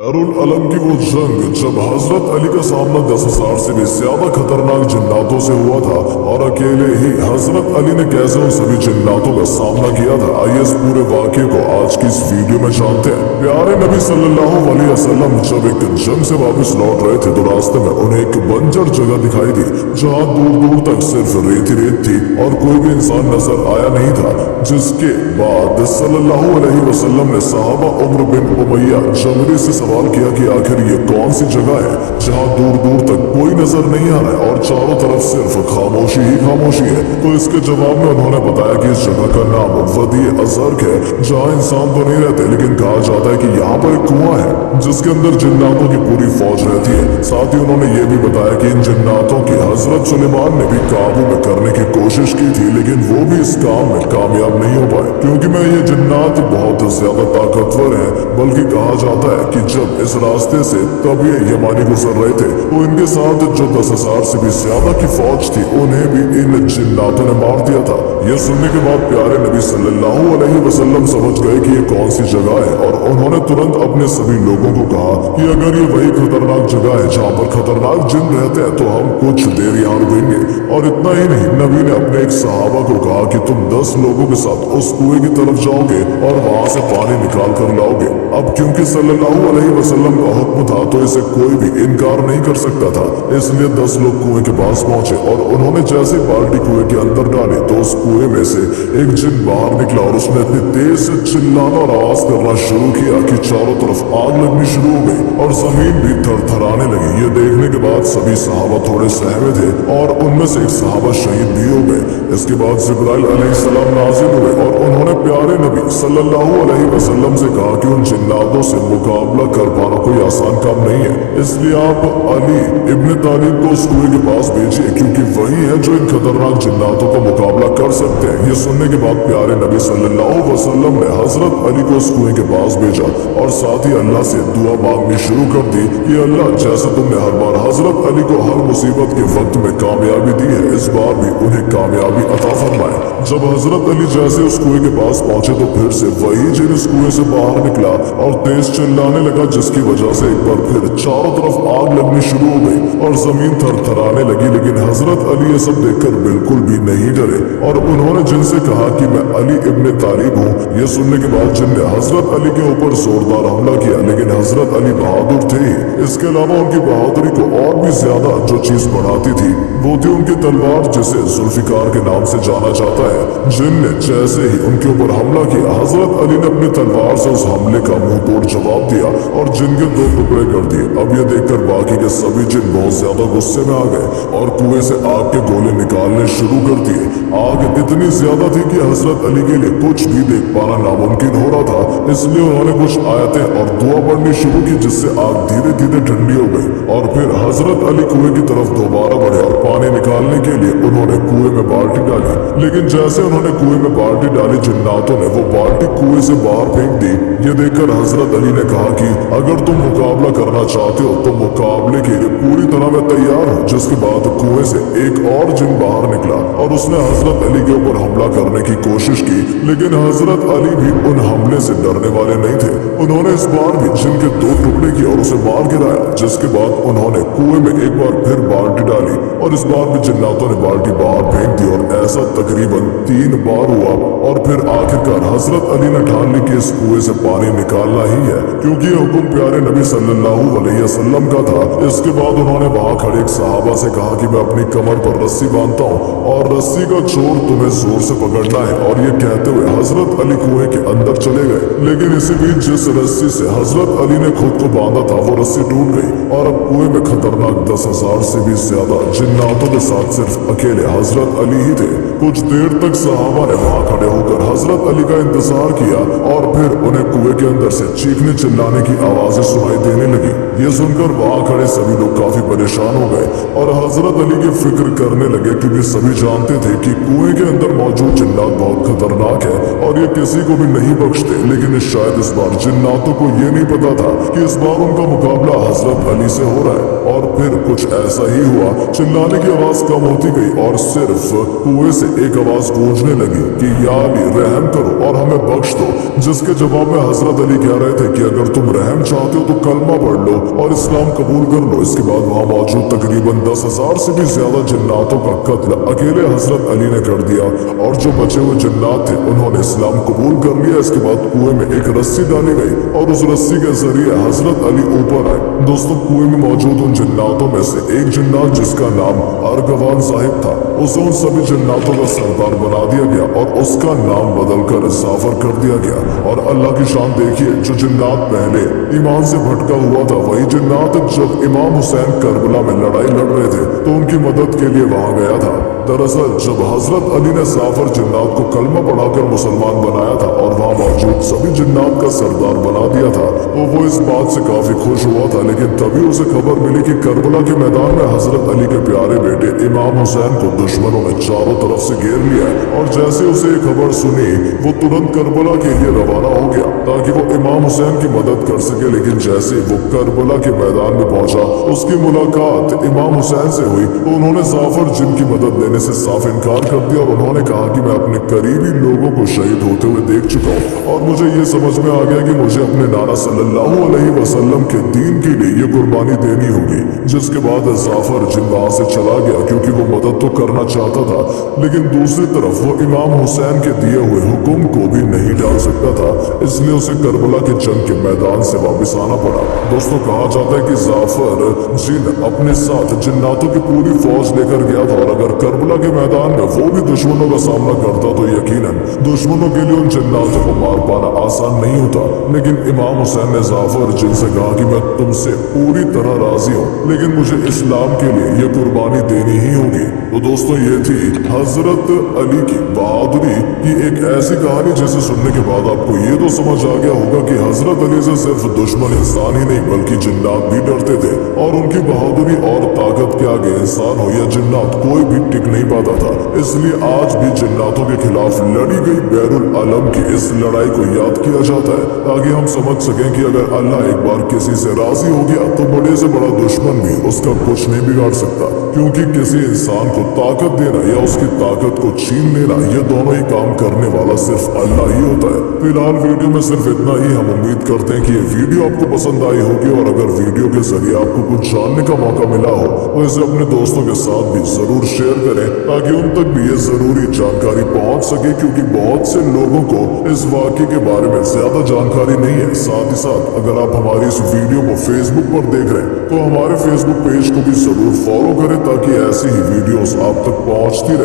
अलम की वो जंग जब हजरत अली का सामना 10,000 से भी ज्यादा खतरनाक जिन्नातों से हुआ था और अकेले ही हजरत अली ने कैसे उन सभी जिन्नातों का सामना किया था, आइए इस पूरे वाक़े को आज की इस वीडियो में जानते हैं। प्यारे नबी सल्लल्लाहु अलैहि वसल्लम जब एक जंग से वापस लौट रहे थे तो रास्ते में उन्हें एक बंजर जगह दिखाई दी जहाँ दूर दूर तक सिर्फ रेत ही रेत थी और कोई भी इंसान नजर आया नहीं था। जिसके बाद सल्लल्लाहु अलैहि वसल्लम ने सहाबा उम्र बिन उमैया जमरी से सवाल किया कि आखिर ये कौन सी जगह है जहाँ दूर दूर तक कोई नजर नहीं आ रहा है और चारों तरफ सिर्फ खामोशी ही खामोशी है। तो इसके जवाब में उन्होंने बताया कि इस जगह का नाम वदी अज़र्क है, जहाँ इंसान तो नहीं रहते लेकिन कहा जाता है कि यहाँ पर एक कुआं है जिसके अंदर जिन्नातों की पूरी फौज रहती है। साथ ही उन्होंने ये भी बताया कि इन जिन्नातों की हजरत सुलेमान ने भी काबू में करने की कोशिश की थी लेकिन वो भी इस काम में कामयाब नहीं हो पाए क्योंकि मैं ये जिन्नात बहुत ज्यादा ताकतवर है। बल्कि कहा जाता है कि जब इस रास्ते से तब ये यमानी गुजर रहे थे तो इनके साथ जो 10,000 से भी ज्यादा की फौज थी उन्हें भी इन जिन्नातों ने मार दिया था। यह सुनने के बाद प्यारे नबी सल्लल्लाहु अलैहि वसल्लम समझ गए कि ये कौन सी जगह है और उन्होंने तुरंत अपने सभी लोगों को कहा कि अगर ये वही खतरनाक जगह है जहाँ पर खतरनाक जिन रहते हैं तो हम कुछ देर यहाँ रुकेंगे। और इतना ही नहीं, नबी ने अपने एक सहाबा को कहा कि तुम 10 लोगों के साथ उस कुएं की तरफ जाओगे और वहां से पानी निकाल कर लाओगे। अब क्योंकि सल्लल्लाहु अलैहि वसल्लम का हुक्म था तो इसे कोई भी इनकार नहीं कर सकता था, इसलिए 10 लोग कुएं के पास पहुंचे और उन्होंने जैसे बाल्टी कुएं के अंदर डाली तो उस कुएं में से एक जिन बाहर निकला और उसने इतनी तेज से चिल्लाना और आवाज करना शुरू किया कि चारों तरफ आग लगनी शुरू हो गई और जमीन भी थरथराने लगी। ये देखने के बाद सभी सहाबा थोड़े सहमे थे और उनमें से एक सहाबा शहीद भी हो गए। इसके बाद जिब्राइल अलैहिस्सलाम नाज़िल हुए और उन्होंने प्यारे नबी सल्लल्लाहु अलैहि वसल्लम से कहा कि उन जिन्नातों से मुकाबला कर पाना कोई आसान काम नहीं है, इसलिए आप अली इब्न तालिब को उस कुएं के पास भेजिए क्योंकि वही है जो इन खतरनाक जिन्नातों का मुकाबला कर सकते हैं। ये सुनने के बाद प्यारे नबी सल्लल्लाहु अलैहि वसल्लम ने हजरत अली को उस कुएं के पास भेजा और साथ ही अल्लाह से दुआ मांगनी शुरू कर दी कि अल्लाह जैसे तुमने हर बार हजरत अली को हर मुसीबत के वक्त में कामयाबी दी है, इस बार भी उन्हें कामयाबी अता फरमाए। जब हजरत अली जैसे उस कुएं के पास पहुंचे तो फिर से वही जिन इस कुएं से बाहर निकला और तेज चिल्लाने लगा जिसकी वजह से एक बार फिर चारों तरफ आग लगनी शुरू हो गई और जमीन थरथराने लगी। लेकिन हजरत अली ये सब देखकर बिल्कुल भी नहीं डरे और उन्होंने जिनसे कहा कि मैं अली इब्न तालिब हूँ। ये सुनने के बाद जिन ने हजरत अली के ऊपर जोरदार हमला किया लेकिन हजरत अली बहादुर थे ही। इसके अलावा उनकी बहादुरी को और भी ज्यादा जो चीज बढ़ाती थी वो थी उनकी तलवार जिसे जुल्फिकार के नाम से जाना जाता है। जिन ने जैसे ही उनके ऊपर हमला किया हजरत अली ने अपनी तलवार से उस हमले का मुंह तोड़ जवाब दिया और जिन के 2 टुकड़े कर दिए। अब ये देखकर बाकी के सभी जिन बहुत ज्यादा गुस्से में आ गए और कुएं से आग के गोले निकालने शुरू कर दिए। आग इतनी ज्यादा थी कि हजरत अली के लिए कुछ भी देख पाना नामुमकिन हो रहा था, इसलिए उन्होंने कुछ आयतें और दुआ पढ़नी शुरू की जिससे आग धीरे धीरे ठंडी हो गई और फिर हजरत अली कुएं की तरफ दोबारा बढ़े और पानी निकालने के लिए उन्होंने कुएं में बाल्टी डाली। लेकिन जैसे उन्होंने कुएं में बाल्टी डाली जिन्नातों ने वो बाल्टी कुएं से बाहर फेंक दी। ये देखकर हजरत अली ने कहा कि अगर तुम मुकाबला करना चाहते हो तो मुकाबले के लिए पूरी तरह मैं तैयार हूँ। जिसके बाद कुएं से एक और जिन बाहर निकला और उसने हजरत अली के ऊपर हमला करने की कोशिश की लेकिन हजरत अली भी उन हमले से डरने वाले नहीं थे। उन्होंने इस बार भी जिन के 2 टुकड़े किए और उसे मार गिराया। जिसके बाद उन्होंने कुएं में एक बार फिर बाल्टी डाली और इस बार भी जिन्नातों ने बाल्टी बाहर फेंक दी और ऐसा तकरीबन 3 बार हुआ और फिर आखिरकार हजरत अली ने ठान ली कि इस कुएं से पानी निकालना ही है क्योंकि ये हुक्म प्यारे नबी सल्लल्लाहु अलैहि वसल्लम का था। इसके बाद उन्होंने वहां खड़े एक सहाबा से कहा कि मैं अपनी कमर पर रस्सी बांधता हूँ और रस्सी का छोर तुम्हें जोर से पकड़ना है। और ये कहते हुए हजरत अली कुएं के अंदर चले गए लेकिन इसी बीच जिस रस्सी से हजरत अली ने खुद को बांधा था वो रस्सी टूट गई और अब कुएं में खतरनाक 10,000 से भी ज्यादा जिन्नातों के साथ सिर्फ अकेले हजरत अली ही थे। कुछ देर तक सहाबा ने वहां खड़े होकर हजरत अली का इंतजार किया और फिर उन्हें कुएं के अंदर से चीखने चिल्लाने की आवाजें सुनाई देने लगी। ये सुनकर वहाँ खड़े सभी लोग काफी परेशान हो गए और हजरत अली की फिक्र करने लगे, क्योंकि सभी जानते थे कि कुएं के अंदर मौजूद जिन्नात बहुत खतरनाक है और ये किसी को भी नहीं बख्शते। लेकिन शायद इस बार जिन्नातों को ये नहीं पता था कि इस बार उनका मुकाबला हजरत अली से हो रहा है। और फिर कुछ ऐसा ही हुआ, चिल्लाने की आवाज कम होती गई और सिर्फ कुएं से एक आवाज गूंजने लगी कि या अली रहम करो और हमें बख्श दो। जिसके जवाब में हजरत अली कह रहे थे कि अगर तुम रहम चाहते हो तो कलमा पढ़ लो और इस्लाम कबूल कर लो। इसके बाद वहाँ मौजूद तकरीबन 10,000 से भी ज्यादा जिन्नातों का कत्ल अकेले हजरत अली ने कर दिया और जो बचे हुए जिन्नात थे उन्होंने इस्लाम कबूल कर लिया। इसके बाद कुएं में एक रस्सी डाली गई और उस रस्सी के जरिए हजरत अली ऊपर आए। दोस्तों, कुएं में मौजूद उन जिन्नातों में से एक जिन्नात जिसका नाम अर्गवान साहिब था, उसे उन सभी जिन्नातों का सरदार बना दिया गया और उसका नाम बदलकर जाफर कर दिया गया। और अल्लाह की शान देखिए, जो जिन्नात पहले ईमान से भटका हुआ था वही जिन्नात जब इमाम हुसैन करबला में लड़ाई लड़ रहे थे तो उनकी मदद के लिए वहां गया था। दरअसल जब हजरत अली ने जाफर जिन्नात को कलमा पढ़ाकर मुसलमान बनाया था और वहां मौजूद सभी जिन्नात का सरदार बना दिया था तो वो इस बात से काफी खुश हुआ था। लेकिन तभी उसे खबर मिली कि करबला के मैदान में हजरत अली के प्यारे बेटे इमाम हुसैन को दुश्मनों ने चारों तरफ से घेर लिया है। और जैसे उसे ये खबर सुनी वो तुरंत करबला के लिए रवाना हो गया ताकि वो इमाम हुसैन की मदद कर सके। लेकिन जैसे वो करबला के मैदान में पहुंचा, उसकी मुलाकात इमाम हुसैन से हुई तो उन्होंने जाफर जिनकी मदद लेने से साफ इनकार कर दिया और उन्होंने कहा कि मैं अपने करीबी लोगों को शहीद होते हुए देख चुका हूँ और मुझे ये समझ में आ गया कि मुझे अपने नाना सल्लल्लाहु अलैहि वसल्लम के दीन के लिए ये कुर्बानी देनी होगी। जिसके बाद जाफर जिन वहां से चला गया क्योंकि वो मदद तो करना चाहता था, लेकिन दूसरी तरफ वो इमाम हुसैन के दिए हुए हुक्म को भी नहीं डाल सकता था, इसलिए उसे करबला के जंग के मैदान से वापस आना पड़ा। दोस्तों, कहा जाता है कि जाफर जिन अपने साथ जिन्नातों की पूरी फौज लेकर गया था और अगर करबला के मैदान में वो भी दुश्मनों का सामना करता तो यकीनन दुश्मनों के लिए उन जिन्नातों को मार पाना आसान नहीं होता। लेकिन इमाम हुसैन ने जाफर जिन से कहा कि मैं तुमसे पूरी तरह राजी हूँ, लेकिन मुझे इस्लाम के लिए ये कुर्बानी देनी ही होगी। तो दोस्तों, ये थी हजरत अली की बहादुरी की एक ऐसी कहानी जिसे सुनने के बाद आपको ये तो समझ आ गया होगा कि हजरत अली से सिर्फ दुश्मन इंसान ही नहीं बल्कि जिन्नात भी डरते थे और उनकी बहादुरी और ताकत के आगे इंसान हो या जिन्नात कोई भी टिक नहीं पाता था। इसलिए आज भी जिन्नातों के खिलाफ लड़ी गई बैरुल आलम की इस लड़ाई को याद किया जाता है ताकि हम समझ सकें कि अगर अल्लाह एक बार किसी से राजी हो गया तो बड़े से बड़ा दुश्मन भी उसका कुछ नहीं बिगाड़ सकता, क्योंकि किसी इंसान को ताकत देना या उसकी ताकत को छीन लेना ये दोनों ही काम करने वाला सिर्फ अल्लाह ही होता है। फिलहाल वीडियो में सिर्फ इतना ही। हम उम्मीद करते हैं कि ये वीडियो आपको पसंद आई होगी और अगर वीडियो के जरिए आपको कुछ जानने का मौका मिला हो तो इसे अपने दोस्तों के साथ भी जरूर शेयर करें ताकि उन तक भी ये जरूरी जानकारी पहुंच सके, क्योंकि बहुत से लोगों को इस वाक़ये के बारे में ज्यादा जानकारी नहीं है। साथ ही साथ अगर आप हमारी इस वीडियो को फेसबुक पर देख रहे हैं तो हमारे फेसबुक पेज को भी जरूर फॉलो करें ताकि ऐसी ही वीडियोस आप तक पहुंचती रहे।